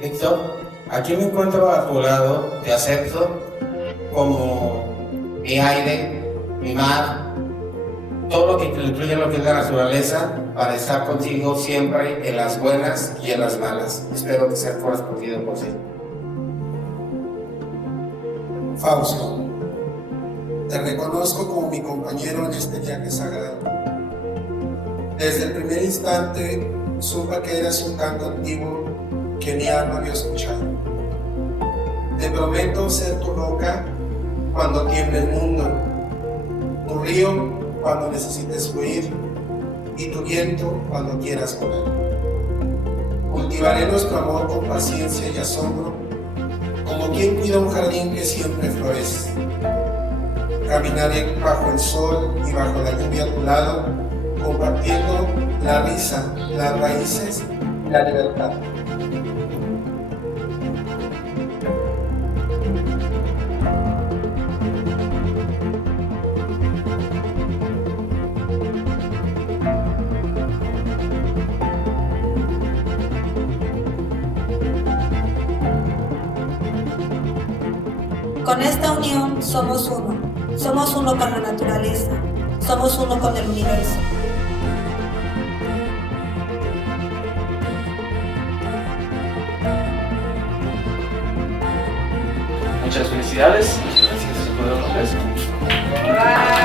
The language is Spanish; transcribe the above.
¿Listo? Aquí me encuentro a tu lado, te acepto como mi aire, mi mar, todo lo que incluye lo que es la naturaleza, para estar contigo siempre en las buenas y en las malas. Espero que sea correspondido por ti. Fausto, te reconozco como mi compañero en este viaje sagrado. Desde el primer instante supe que eras un canto antiguo que mi alma había escuchado. Te prometo ser tu roca cuando tiemble el mundo, tu río cuando necesites fluir y tu viento cuando quieras volar. Cultivaré nuestro amor con paciencia y asombro, como quien cuida un jardín que siempre florece. Caminaré bajo el sol y bajo la lluvia a tu lado, compartiendo la risa, las raíces y la libertad. Con esta unión somos uno con la naturaleza, somos uno con el universo. Muchas felicidades, gracias por los nombres.